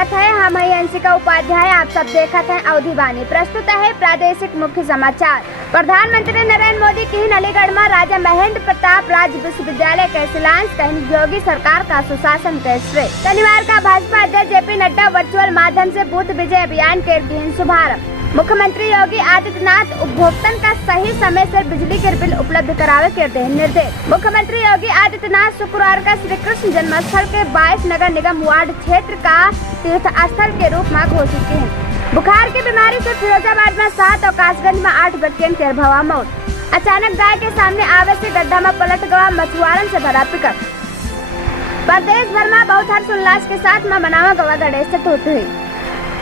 स्वागत है। हम अंशिका उपाध्याय। आप सब देखत हैं अवधि वाणी। प्रस्तुत है प्रादेशिक मुख्य समाचार। प्रधानमंत्री नरेंद्र मोदी की अलीगढ़ में राजा महेंद्र प्रताप राज्य विश्वविद्यालय के शिलान्यास कहीं योगी सरकार का सुशासन के श्रेय। शनिवार का भाजपा अध्यक्ष जेपी नड्डा वर्चुअल माध्यम से बूथ विजय अभियान के शुभारंभ। मुख्यमंत्री योगी आदित्यनाथ उपभोक्तन का सही समय से बिजली के बिल उपलब्ध करावे के दे निर्देश। मुख्यमंत्री योगी आदित्यनाथ शुक्रवार का श्री कृष्ण जन्मस्थल के 22 नगर निगम वार्ड क्षेत्र का तीर्थ स्थल के रूप में घोषित किए हैं। बुखार की बीमारी से फिरोजाबाद में 7 और कासगंज में 8 व्यक्तियों की भवा मौत। अचानक गाय के सामने आवे से गड्ढा में पलट गया मछुआरन से भरा पिकअप। प्रदेश भर में बहुत हर्षोल्लास के साथ मनावा गवा गणेश चतुर्थी हुई।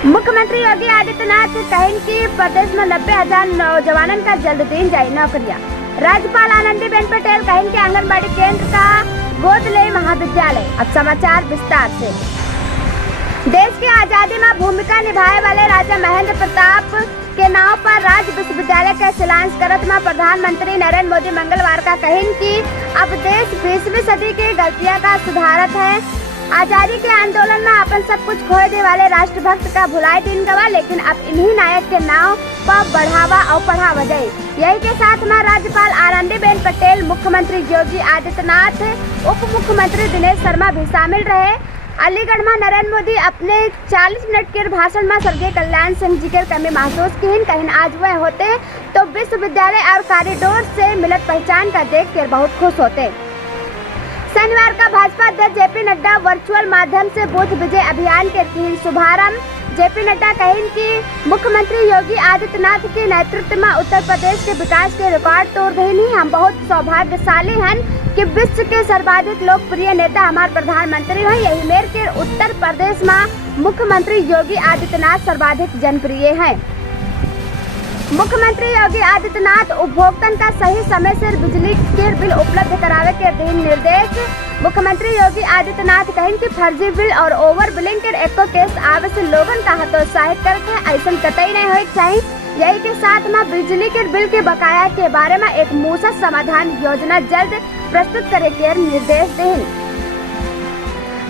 मुख्यमंत्री योगी आदित्यनाथ कहें कि प्रदेश में 90,000 नौजवानों का जल्द दी जाए नौकरियां। राज्यपाल आनंदीबेन पटेल कहें कि आंगनबाड़ी केंद्र का गोद ले महाविद्यालय। अब समाचार विस्तार से। देश की आजादी में भूमिका निभाए वाले राजा महेंद्र प्रताप के नाव पर राज्य विश्वविद्यालय का शिलान्यास करत में प्रधानमंत्री नरेंद्र मोदी मंगलवार का कहें कि अब देश 20वीं सदी की गलतियां का सुधारत है। आजादी के आंदोलन में अपन सब कुछ खोए दे वाले राष्ट्रभक्त का भुलाए दिन गवा, लेकिन अब इन्हीं नायक के नाव पर बढ़ावा और पढ़ावा जाए। यही के साथ में राज्यपाल आनंदीबेन पटेल, मुख्यमंत्री योगी आदित्यनाथ, उप मुख्यमंत्री दिनेश शर्मा भी शामिल रहे। अलीगढ़ में नरेंद्र मोदी अपने 40 मिनट के भाषण में स्वर्गीय कल्याण सिंह जी के कमी महसूस की। कहीं आज वह होते तो विश्वविद्यालय और कॉरिडोर से मिलत पहचान का देख कर बहुत खुश होते। शनिवार का भाजपा अध्यक्ष जेपी नड्डा वर्चुअल माध्यम से बूथ विजय अभियान के शुभारंभ। जेपी नड्डा कहें कि मुख्यमंत्री योगी आदित्यनाथ के नेतृत्व में उत्तर प्रदेश के विकास के रिकॉर्ड तोड़ रही। हम बहुत सौभाग्यशाली हैं कि विश्व के सर्वाधिक लोकप्रिय नेता हमारे प्रधानमंत्री हैं। यही मेर के उत्तर प्रदेश में मुख्यमंत्री योगी आदित्यनाथ सर्वाधिक जनप्रिय हैं। मुख्यमंत्री योगी आदित्यनाथ उपभोक्तन का सही समय से बिजली के बिल उपलब्ध करावे के दी निर्देश। मुख्यमंत्री योगी आदित्यनाथ कहें कि फर्जी बिल और ओवर बिलिंग के एको केस आवे से लोगन का हतोत्साहित करते हैं। ऐसा कतई नहीं होना चाहिए। यही के साथ में बिजली के बिल के बकाया के बारे में एक मूसक समाधान योजना जल्द प्रस्तुत करे के निर्देश दें।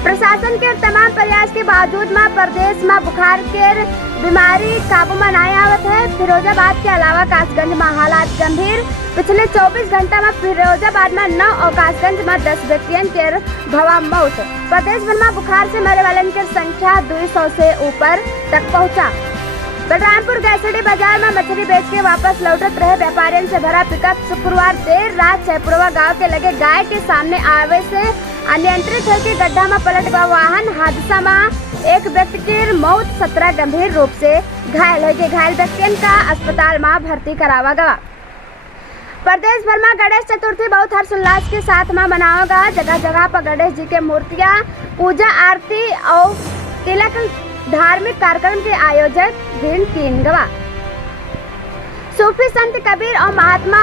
प्रशासन के तमाम प्रयास के बावजूद में प्रदेश में बुखार के बीमारी काबू में नहीं आवत है। फिरोजाबाद के अलावा कासगंज में हालात गंभीर। पिछले 24 घंटा में फिरोजाबाद में 9 और कासगंज में 10 व्यक्तियों के भवा मौत। प्रदेश भर में बुखार से मरे वालों की संख्या 200 से ऊपर तक पहुंचा। बलरामपुर गैसडी बाजार में मछली बेच के वापस लौटत रहे व्यापारियों से भरा पिकअप शुक्रवार देर रात चैपुरवा गांव के लगे गाय के सामने आवे से अनियंत्रित होकर गड्ढा में पलट गया वाहन। हादसा में एक व्यक्ति की मौत, 17 गंभीर रूप से घायल हो गए। घायल व्यक्तियों का अस्पताल में भर्ती करावा गया। प्रदेश भर में गणेश चतुर्थी बहुत हर्षोल्लास के साथ में मनाओगा। जगह जगह पर गणेश जी के मूर्तियां, पूजा आरती और तिलक धार्मिक कार्यक्रम के आयोजक दिन तीन गवा। सूफी संत कबीर और महात्मा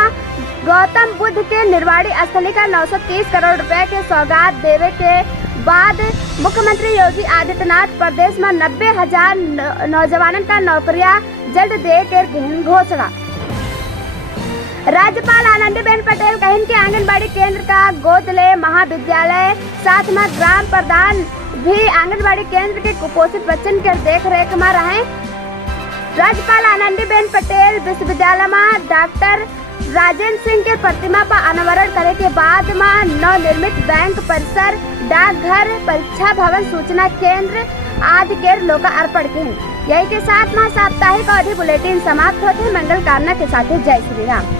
गौतम बुद्ध के निर्वाणी स्थली का 930 करोड़ रुपए के सौगात देवे के बाद मुख्यमंत्री योगी आदित्यनाथ प्रदेश में 90,000 नौजवानों का नौकरियां जल्द दे के घोषणा। राज्यपाल आनंदीबेन पटेल कहें कि आंगनबाड़ी केंद्र का गोद ले महाविद्यालय, साथ में ग्राम प्रधान भी आंगनबाड़ी केंद्र के कुपोषित बच्चों के देख रेख में रहे। राज्यपाल आनंदीबेन पटेल विश्वविद्यालय में डॉक्टर राजेंद्र सिंह के प्रतिमा पर अनावरण करे के बाद में नवनिर्मित बैंक परिसर, डाकघर, परीक्षा भवन, सूचना केंद्र आदि के लोकार्पण किए। यही के साथ में साप्ताहिक अवधि बुलेटिन समाप्त होते। मंगल कामना के साथ जय श्री राम।